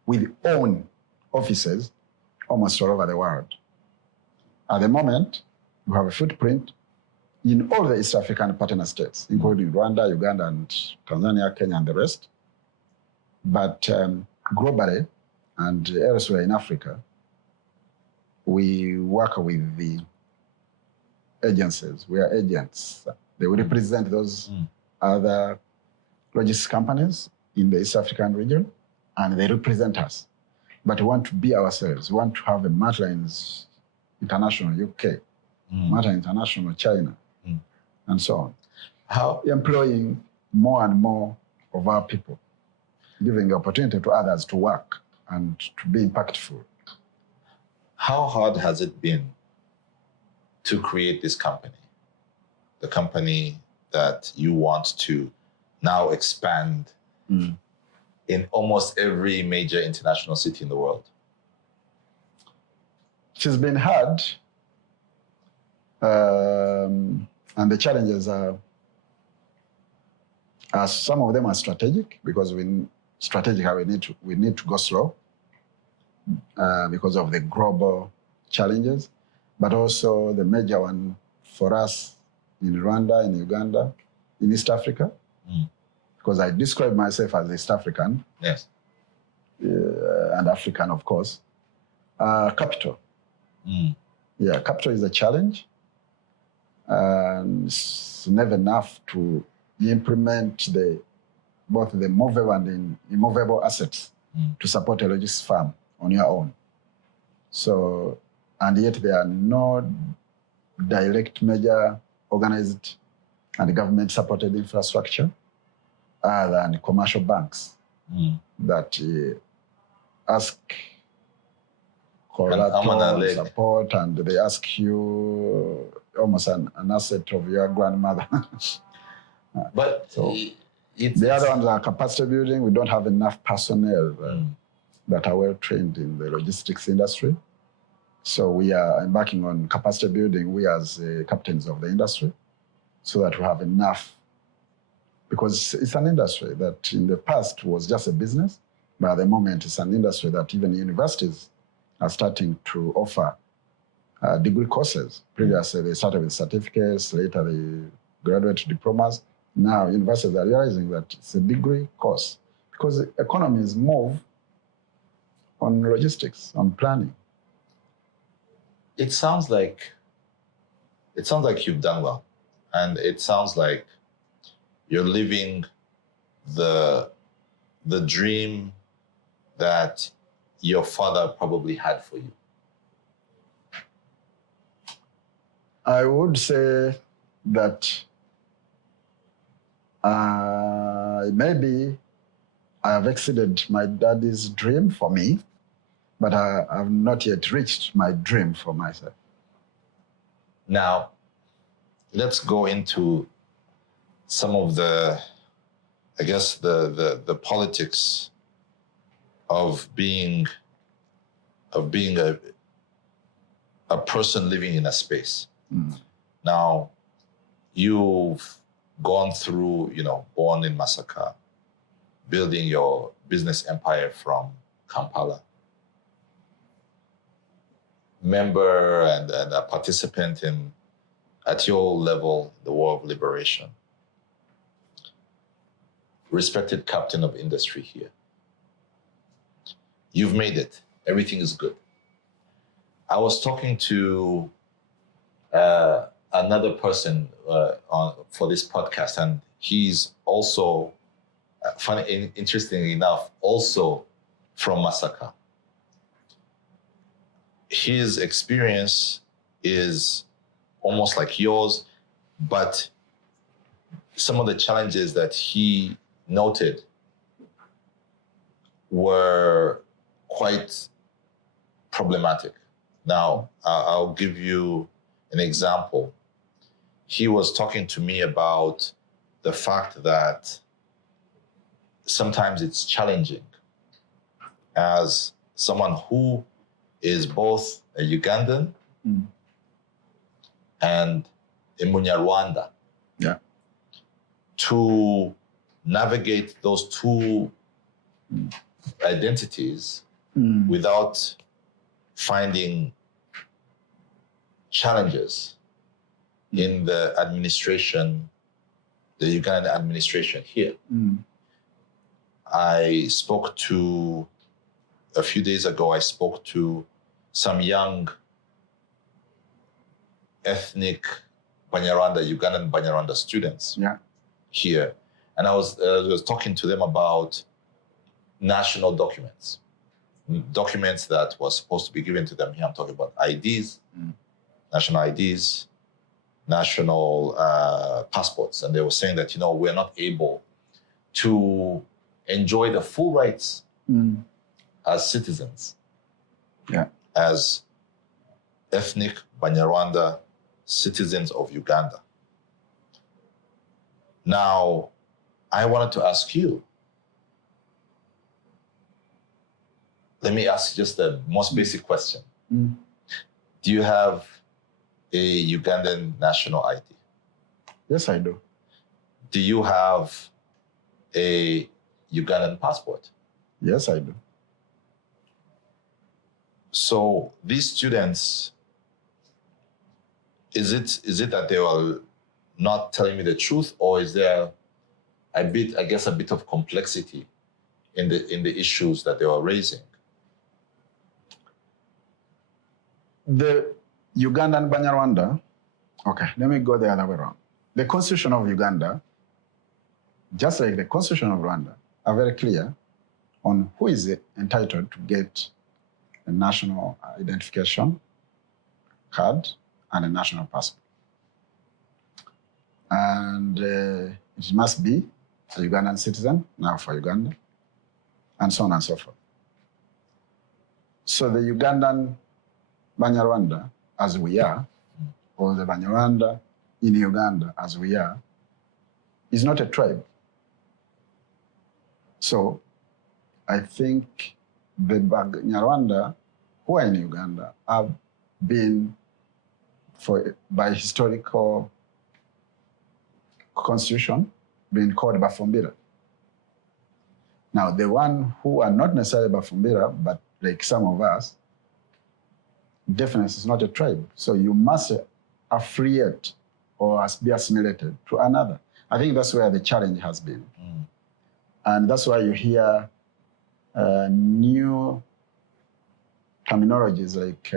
with own offices almost all over the world. At the moment, we have a footprint in all the East African partner states, including Rwanda, Uganda, and Tanzania, Kenya, and the rest. But globally and elsewhere in Africa, we work with the agencies. We are agents. They will represent those other logistics companies in the East African region, and they represent us. But we want to be ourselves. We want to have a Multilines International UK, Multilines International China, and so on. How employing more and more of our people, giving the opportunity to others to work and to be impactful. How hard has it been to create this company? The company that you want to now expand in almost every major international city in the world? It has been hard, and the challenges are some of them are strategic, because we need to go slow because of the global challenges, but also the major one for us in Rwanda, in Uganda, in East Africa, because I describe myself as East African, yes, and African, of course. Capital. Yeah, capital is a challenge, and it's never enough to implement both the movable and the immovable assets to support a logistics firm on your own. So, and yet there are no direct major organized and government-supported infrastructure other than commercial banks that ask collateral support, and they ask you almost an asset of your grandmother. But so the other ones are capacity building. We don't have enough personnel that are well trained in the logistics industry. So we are embarking on capacity building, we as captains of the industry, so that we have enough, because it's an industry that in the past was just a business, but at the moment it's an industry that even universities are starting to offer degree courses. Previously they started with certificates, later the graduate diplomas. Now universities are realizing that it's a degree course, because economies move on logistics, on planning. It sounds like you've done well, and it sounds like you're living the dream that your father probably had for you. I would say that maybe I have exceeded my daddy's dream for me, but I have not yet reached my dream for myself. Now, let's go into some of the politics of being a person living in a space. Now, you've gone through, born in Masaka, building your business empire from Kampala. member and a participant at your level, the War of Liberation. Respected captain of industry here. You've made it. Everything is good. I was talking to another person for this podcast, and he's also, interestingly enough, also from Masaka. His experience is almost like yours, but some of the challenges that he noted were quite problematic. Now, I'll give you an example. He was talking to me about the fact that sometimes it's challenging as someone who is both a Ugandan and a Munyarwanda to navigate those two identities without finding challenges in the administration, the Ugandan administration here. A few days ago, I spoke to some young ethnic Banyarwanda, Ugandan Banyarwanda students here. And I was talking to them about national documents that was supposed to be given to them. Here I'm talking about IDs, national IDs, national passports. And they were saying that, we're not able to enjoy the full rights as citizens, as ethnic Banyarwanda citizens of Uganda. Now, I wanted to ask you, let me ask just the most basic question. Do you have a Ugandan national ID? Yes, I do. Do you have a Ugandan passport? Yes, I do. So these students, is it that they are not telling me the truth, or is there a bit of complexity in the issues that they are raising? The Ugandan Banyarwanda, okay, let me go the other way around. The Constitution of Uganda, just like the Constitution of Rwanda, are very clear on who is entitled to get a national identification card and a national passport. And it must be a Ugandan citizen, now for Uganda, and so on and so forth. So the Ugandan Banyarwanda, as we are, or the Banyarwanda in Uganda, as we are, is not a tribe. So I think the Banyarwanda who are in Uganda have been, by historical constitution, been called Bafumbira. Now, the one who are not necessarily Bafumbira, but like some of us, definitely is not a tribe. So you must affiliate or be assimilated to another. I think that's where the challenge has been. And that's why you hear new terminologies like,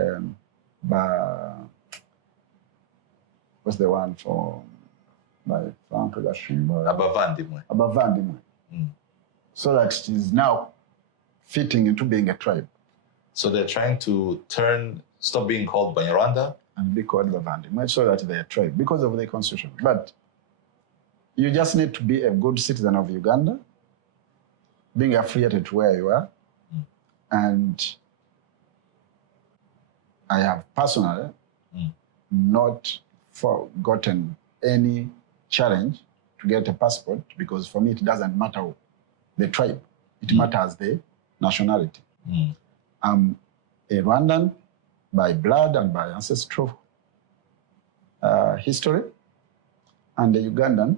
what's the one for, by Frank Gashimba? Abavandimwe. So that it is now fitting into being a tribe. So they're trying to stop being called Banyarwanda and be called Bavandimwe, so that they're a tribe because of the constitution. But you just need to be a good citizen of Uganda, being affiliated to where you are. And I have personally not forgotten any challenge to get a passport, because for me it doesn't matter the tribe, it matters the nationality. I'm a Rwandan by blood and by ancestral history, and a Ugandan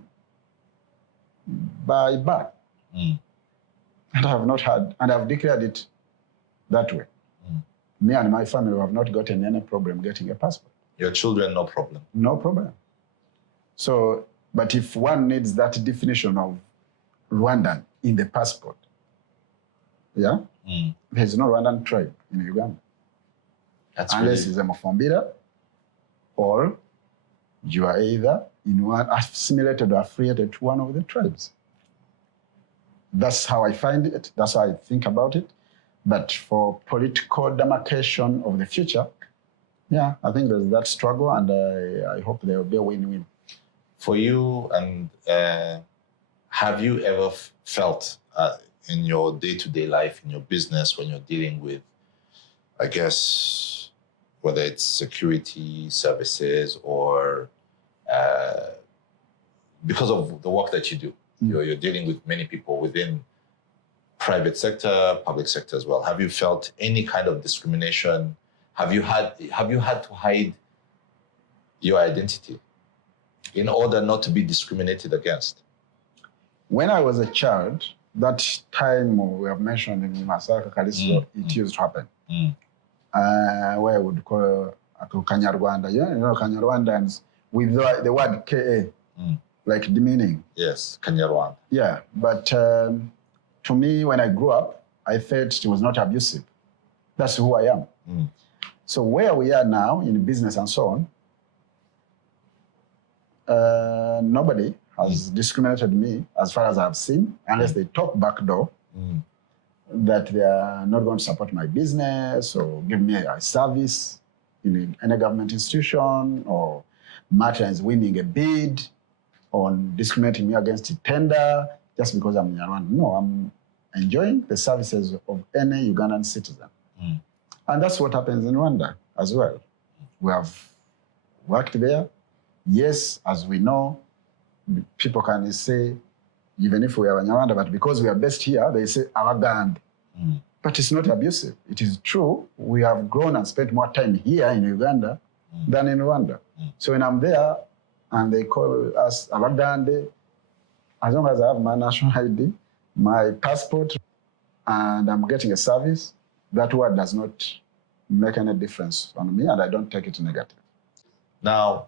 by birth. And I have not had, and I've declared it that way. Me and my family have not gotten any problem getting a passport. Your children, no problem. No problem. So, but if one needs that definition of Rwandan in the passport, yeah, there's no Rwandan tribe in Uganda. That's unless really... it's a Mofombira, or you are either in one assimilated or affiliated to one of the tribes. That's how I find it. That's how I think about it. But for political demarcation of the future, yeah, I think there's that struggle, and I hope there will be a win-win. For you, and have you ever felt in your day-to-day life, in your business, when you're dealing with, I guess, whether it's security services or because of the work that you do, you're dealing with many people within private sector, public sector as well. Have you felt any kind of discrimination? Have you had to hide your identity in order not to be discriminated against? When I was a child, that time we have mentioned in Masaka, Kalisto, it used to happen. Where I would call Kanyarwanda, you know, Kanyarwandans with the word KA, like demeaning. Yes, Kanyarwanda. Yeah, but to me, when I grew up, I felt it was not abusive. That's who I am. So where we are now in business and so on, nobody has discriminated me as far as I've seen, unless they talk backdoor that they are not going to support my business or give me a service in any government institution, or matter is winning a bid, or discriminating me against a tender just because I'm Munyarwanda. No, I'm enjoying the services of any Ugandan citizen. And that's what happens in Rwanda as well. We have worked there. Yes, as we know, people can say, even if we are Munyarwanda, but because we are based here, they say Uganda. But it's not abusive. It is true. We have grown and spent more time here in Uganda than in Rwanda. So when I'm there and they call us Uganda, as long as I have my national ID, my passport, and I'm getting a service, that word does not make any difference on me, and I don't take it negative. Now,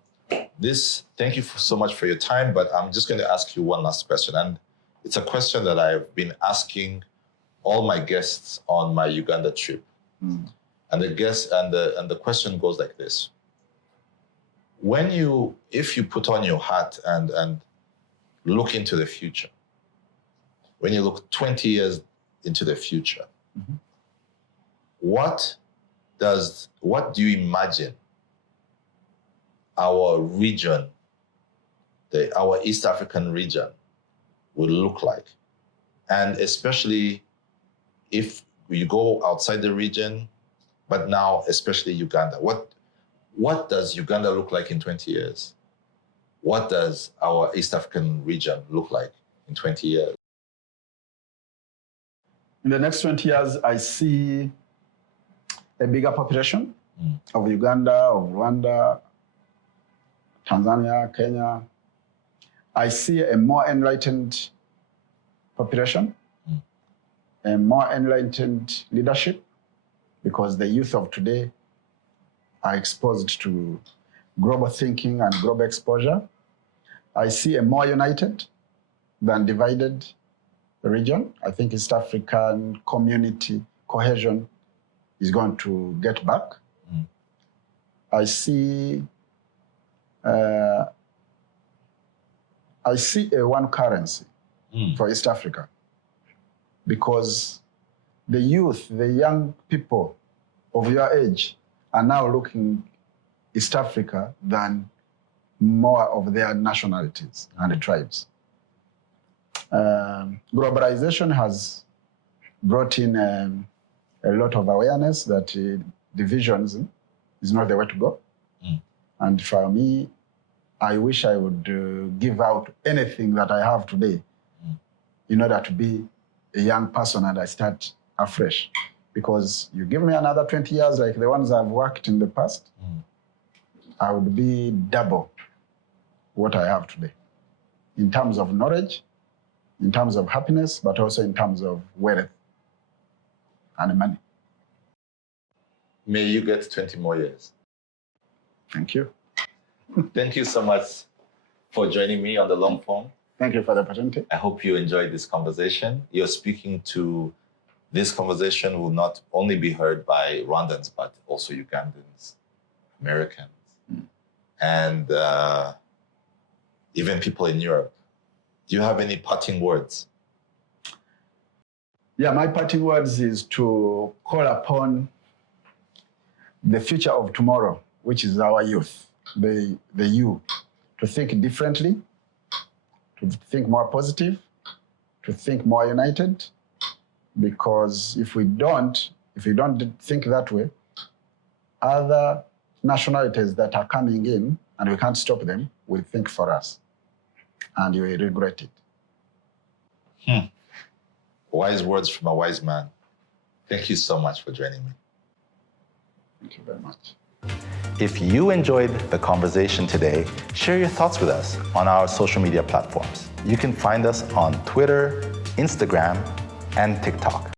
thank you so much for your time, but I'm just going to ask you one last question. And it's a question that I've been asking all my guests on my Uganda trip. And the question goes like this. If you put on your hat and look into the future, when you look 20 years into the future, what do you imagine our region, our East African region, will look like? And especially if you go outside the region, but now especially Uganda. What does Uganda look like in 20 years? What does our East African region look like in 20 years? In the next 20 years, I see a bigger population of Uganda, of Rwanda, Tanzania, Kenya. I see a more enlightened population, a more enlightened leadership, because the youth of today are exposed to global thinking and global exposure. I see a more united than divided region. I think East African community cohesion is going to get back. I see a one currency for East Africa, because the youth, the young people of your age are now looking East Africa than more of their nationalities and tribes. Globalization has brought in a lot of awareness that divisionism is not the way to go. And for me, I wish I would give out anything that I have today in order to be a young person and I start afresh. Because you give me another 20 years like the ones I've worked in the past, I would be double what I have today in terms of knowledge, in terms of happiness, but also in terms of wealth and money. May you get 20 more years. Thank you. Thank you so much for joining me on the long form. Thank you for the opportunity. I hope you enjoyed this conversation. This conversation will not only be heard by Rwandans, but also Ugandans, Americans, and even people in Europe. Do you have any parting words? Yeah, my parting words is to call upon the future of tomorrow, which is our youth, the youth, to think differently, to think more positive, to think more united, because if we don't think that way, other nationalities that are coming in, and we can't stop them, will think for us, and you will regret it. Wise words from a wise man. Thank you so much for joining me. Thank you very much. If you enjoyed the conversation today, share your thoughts with us on our social media platforms. You can find us on Twitter, Instagram, and TikTok.